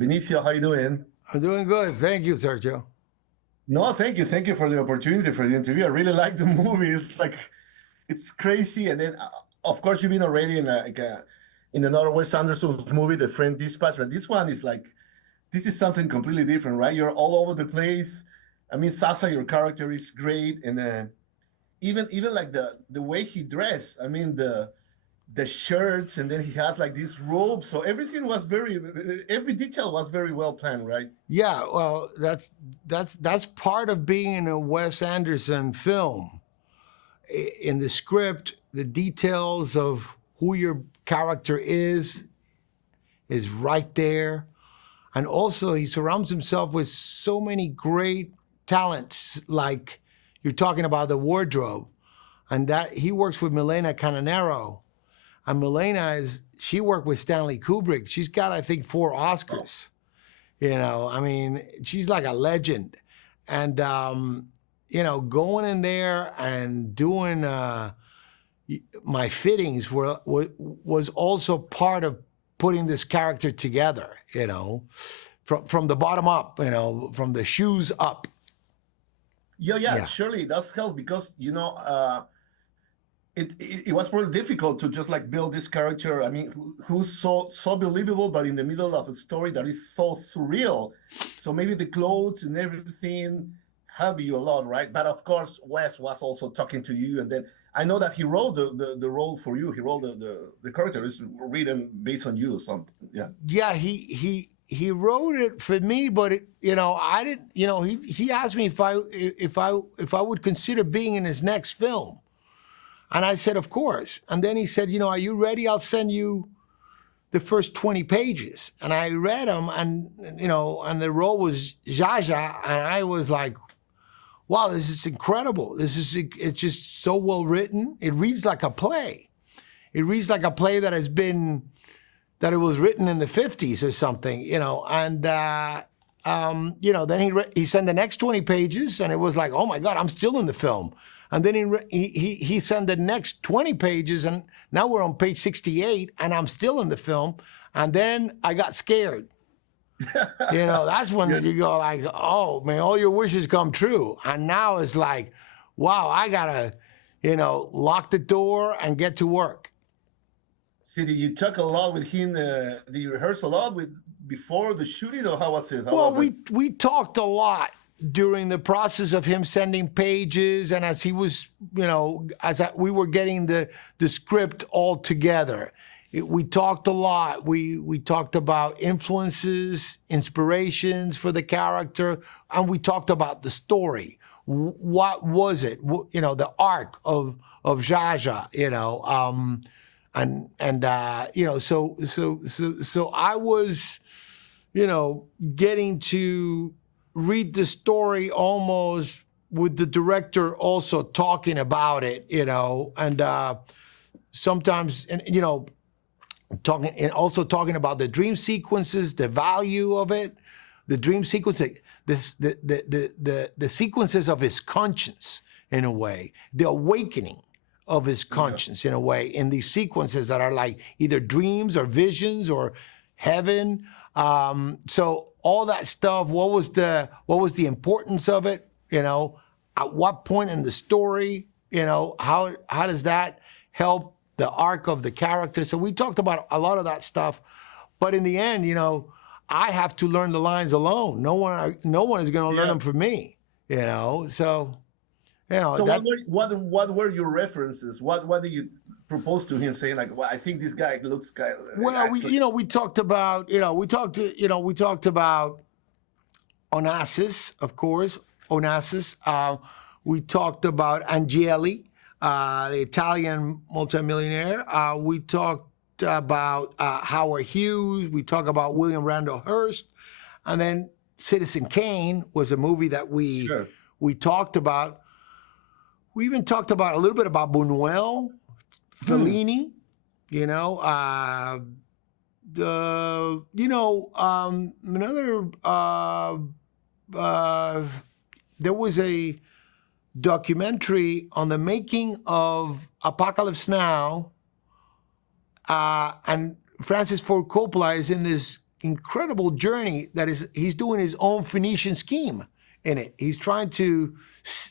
Benicio, how you doing? I'm doing good. Thank you, Sergio. No, thank you. Thank you for the opportunity for the interview. I really like the movie. It's like it's crazy. And then, of course, you've been already in another Wes Anderson movie, The Friend Dispatch. But this one is like this is something completely different, right? You're all over the place. I mean, Sasa, your character is great, and even like the way he dressed. I mean, the shirts, and then he has like this robe. So everything was every detail was very well planned, right? Yeah, well, that's part of being in a Wes Anderson film. In the script, the details of who your character is right there. And also he surrounds himself with so many great talents, like you're talking about the wardrobe. And that he works with Milena Canonero. And Milena she worked with Stanley Kubrick. She's got, I think, 4 Oscars. You know, I mean, she's like a legend. And, you know, going in there and doing my fittings was also part of putting this character together, you know, from the bottom up, you know, from the shoes up. Yeah, surely it does help because, you know, it was really difficult to just like build this character. I mean, who's so believable, but in the middle of a story that is so surreal. So maybe the clothes and everything help you a lot, right? But of course, Wes was also talking to you, and then I know that he wrote the role for you. He wrote the character is written based on you or something. Yeah. Yeah, he wrote it for me, but you know, I didn't. You know, he asked me if I would consider being in his next film. And I said, of course. And then he said, you know, are you ready? I'll send you the first 20 pages. And I read them, and, you know, and the role was Jaja. And I was like, wow, this is incredible. It's just so well written. It reads like a play. It reads like a play that it was written in the 50s or something, you know. And, you know, then he sent the next 20 pages, and it was like, oh my God, I'm still in the film. And then he sent the next 20 pages, and now we're on page 68, and I'm still in the film. And then I got scared. You know, that's when you go like, oh, man, all your wishes come true. And now it's like, wow, I got to, you know, lock the door and get to work. See, did you talk a lot with him? Did you rehearse a lot before the shooting, or how was it? Well, we talked a lot during the process of him sending pages, and as he was, you know, we were getting the script all together. We talked a lot. We talked about influences, inspirations for the character, and we talked about the story. What was it? You know, the arc of Jaja. You know, and you know, so I was, you know, getting to read the story almost with the director also talking about it, you know, and sometimes, and you know, also talking about the dream sequences, the value of it, the dream sequence, the sequences of his conscience in a way, the awakening of his conscience in a way, in these sequences that are like either dreams or visions or heaven. So all that stuff, what was the importance of it? You know, at what point in the story, you know, how does that help the arc of the character? So we talked about a lot of that stuff, but in the end, you know, I have to learn the lines alone. No one is going to learn them for me, you know. So, you know. So what were your references? What did you propose to him, saying like, well, I think this guy looks kind of. Well, we talked about, we talked about Onassis, of course, Onassis. We talked about Angeli, the Italian multimillionaire. We talked about Howard Hughes. We talked about William Randolph Hearst, and then Citizen Kane was a movie that we talked about. We even talked about a little bit about Buñuel, Fellini, you know, there was a documentary on the making of Apocalypse Now, and Francis Ford Coppola is in this incredible journey that he's doing his own Phoenician scheme in it. He's trying to,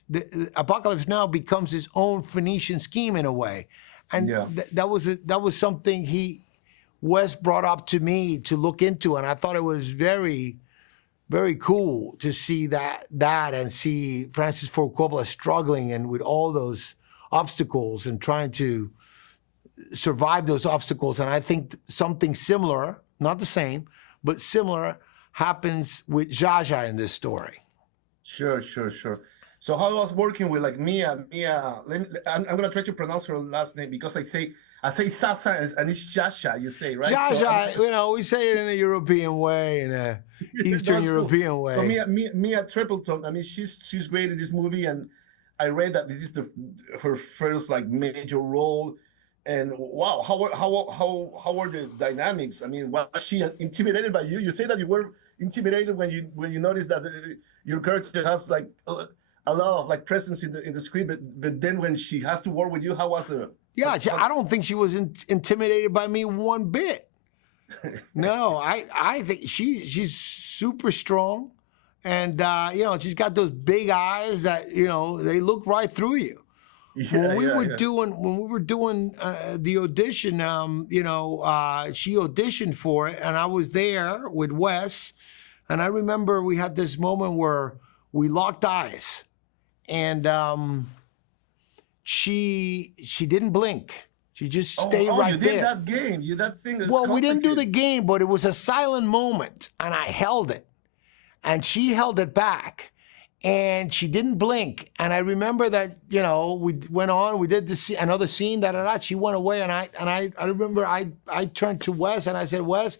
the Apocalypse Now becomes his own Phoenician scheme in a way. And that was something Wes brought up to me to look into, and I thought it was very, very cool to see that and see Francis Ford Coppola struggling and with all those obstacles and trying to survive those obstacles. And I think something similar, not the same, but similar happens with Jaja in this story. Sure. So how I was working with like Mia, I'm gonna try to pronounce her last name because I say Sasa and it's Jaja, you say, right? Jaja, so, we say it in a European way, in a Eastern European way. So Mia Threapleton, I mean, she's great in this movie, and I read that this is her first like major role. And wow, how were the dynamics? I mean, was she intimidated by you? You say that you were intimidated when you noticed that your character has like a lot of like presence in the screen, but then when she has to work with you, how was the? Yeah, I don't think she was intimidated by me one bit. No, I think she's super strong, and she's got those big eyes that they look right through you. When we were doing the audition, she auditioned for it, and I was there with Wes, and I remember we had this moment where we locked eyes, and she didn't blink. She just stayed right there. You did that game. That thing. Well, we didn't do the game, but it was a silent moment, and I held it, and she held it back. And she didn't blink. And I remember that, we went on, we did another scene, she went away. And I remember I turned to Wes and I said, Wes,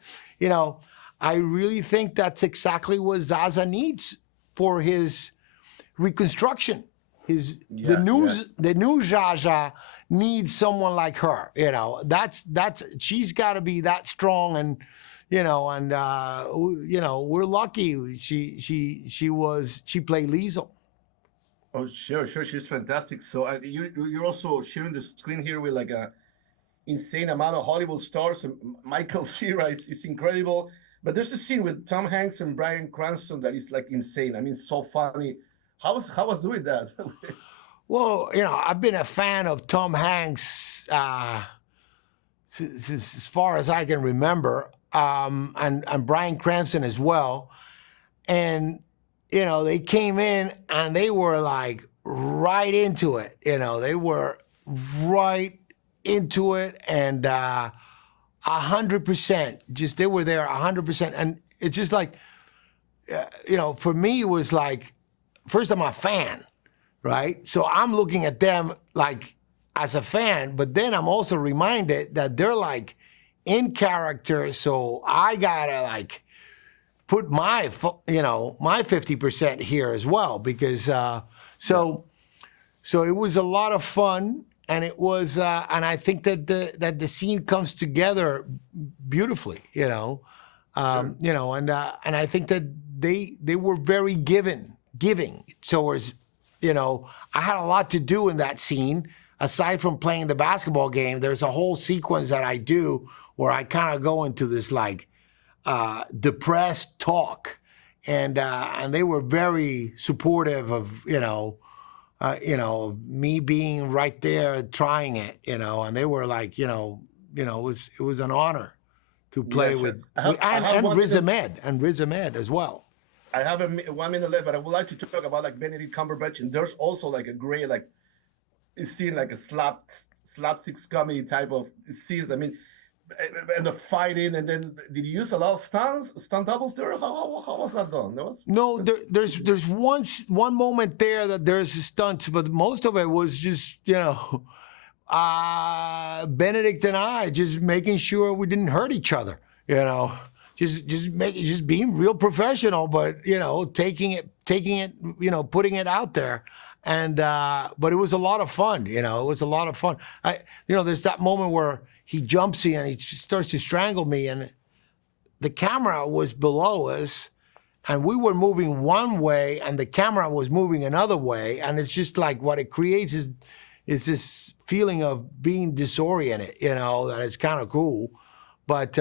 I really think that's exactly what Zaza needs for his reconstruction. The new Jaja needs someone like her. She's got to be that strong, and we're lucky. She played Liesel. Oh, sure, she's fantastic. So you're also sharing the screen here with like a insane amount of Hollywood stars. And Michael Cera is incredible. But there's a scene with Tom Hanks and Bryan Cranston that is like insane. I mean, so funny. How was doing that? Well, I've been a fan of Tom Hanks as far as I can remember. And Bryan Cranston as well. And, they came in and they were like right into it. They were right into it, and 100%, they were there 100%. And it's just like, for me, it was like, first I'm a fan, right? So I'm looking at them like as a fan, but then I'm also reminded that they're like, in character, so I gotta like put my 50% here as well, because so it was a lot of fun, and it was and I think that the scene comes together beautifully, and I think that they were very giving. So as I had a lot to do in that scene. Aside from playing the basketball game, there's a whole sequence that I do where I kind of go into this like depressed talk, and they were very supportive of me being right there trying it, and they were like, it was an honor to play with Riz Ahmed as well. I have 1 minute left, but I would like to talk about like Benedict Cumberbatch, and there's also like a great like scene, like a slapstick comedy type of scenes. I mean, and the fighting, and then did you use a lot of stunt doubles there? How was that done? There's one moment there that there's stunts, but most of it was just Benedict and I just making sure we didn't hurt each other. Just being real professional, but taking it, putting it out there. And but it was a lot of fun. It was a lot of fun. There's that moment where he jumps in and he starts to strangle me, and the camera was below us, and we were moving one way, and the camera was moving another way, and it's just like what it creates is this feeling of being disoriented. That is kind of cool, but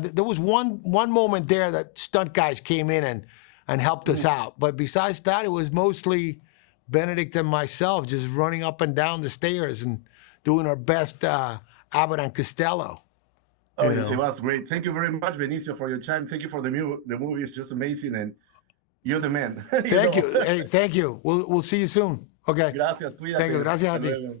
there was one moment there that stunt guys came in and helped us out. But besides that, it was mostly Benedict and myself just running up and down the stairs and doing our best Abbott and Costello. Oh, it was great. Thank you very much, Benicio, for your time. Thank you for the movie. It's just amazing, and you're the man. Thank you. Hey, thank you. We'll see you soon. Okay. Gracias, cuídate. Thank you. Gracias a Hasta ti. luego.